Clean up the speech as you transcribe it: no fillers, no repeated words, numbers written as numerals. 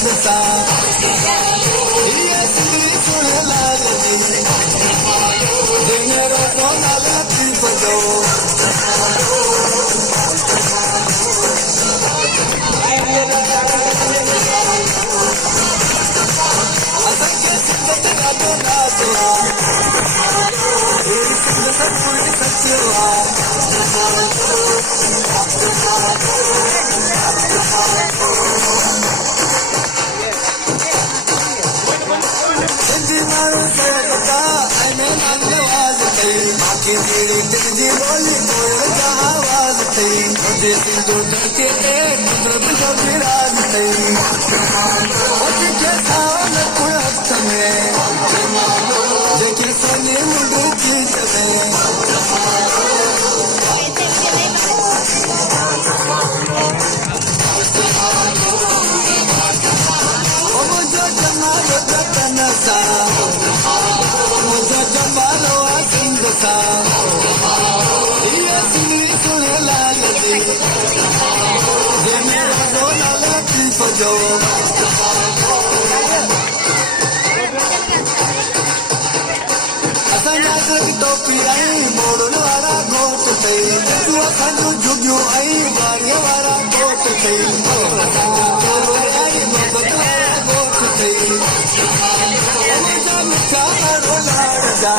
सा ये सिंगली सुन लाल जी दिन रोज़ो नाला पी बजो असां के सिंगत गातो नाचवा ये सिंग सतपुर सचवा आके मेरी दिल जी बोली कोयल का आवाज थी मुझे सिंधु दर के एक कुदरत का विराज थी के सावन कोई हफ्त में जेके सोनी मुंडू की चले मुझे जमालो जतन सा मुझे जमालो सा ये सिंगली सुने लाल जी जे मेरा दो लाल पी बजो असां नाज़र टोपी आई मोड़न वारा घोट थई तू असांजो जुगियो आई वारीअ वारा घोट थई आई मोहबत वारा घोट थई मुंहिंजा मिठा मारो लाड़ जा